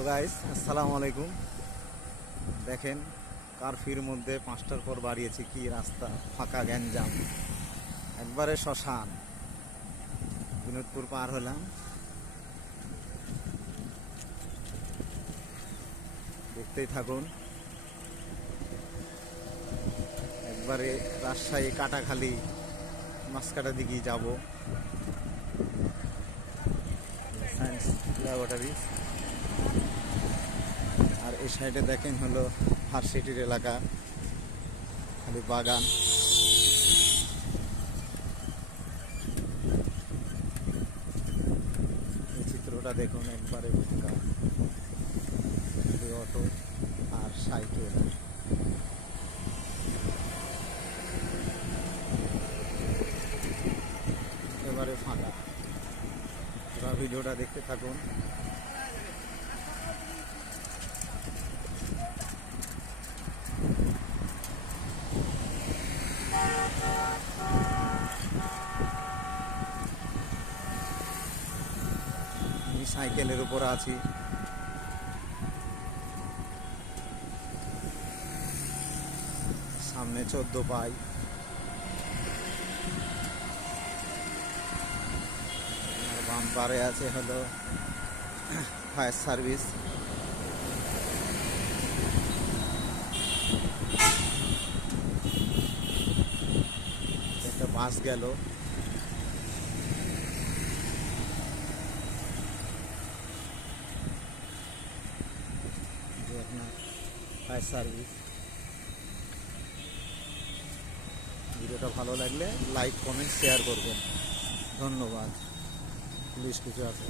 Hello guys, আসসালামু আলাইকুম। দেখেন, কারফিউর মধ্যে 5টার পর বাড়িয়েছে কি রাস্তা, ফাঁকা গ্যাঞ্জাম, একবারে শ্মশান। বিনোদপুর পার হলাম, দেখতেই থাকুন। একবারে রাজশাহী কাটাখালী মাছকাটা দিকে যাব, সায়েন্স ল্যাবরেটরি। আর এই সাইডে দেখেন হলো ভার্সিটির এলাকা, খালি বাগান। এই চিত্রটা দেখুন, একবারে ফাঁকা, অটো আর সাইকেল। এবারে ফাঁকা। পুরো ভিডিওটা দেখতে থাকুন। আমি সাইকেলের উপর আছি। সামনে 14 পাই, আর বাম পারে আছে হলো ফায়ার সার্ভিস। একটা বাস গেল। আপনার ফায়ার সার্ভিস। ভিডিওটা ভালো লাগলে লাইক, কমেন্ট, শেয়ার করবেন। ধন্যবাদ। পুলিশ কিছু আছে।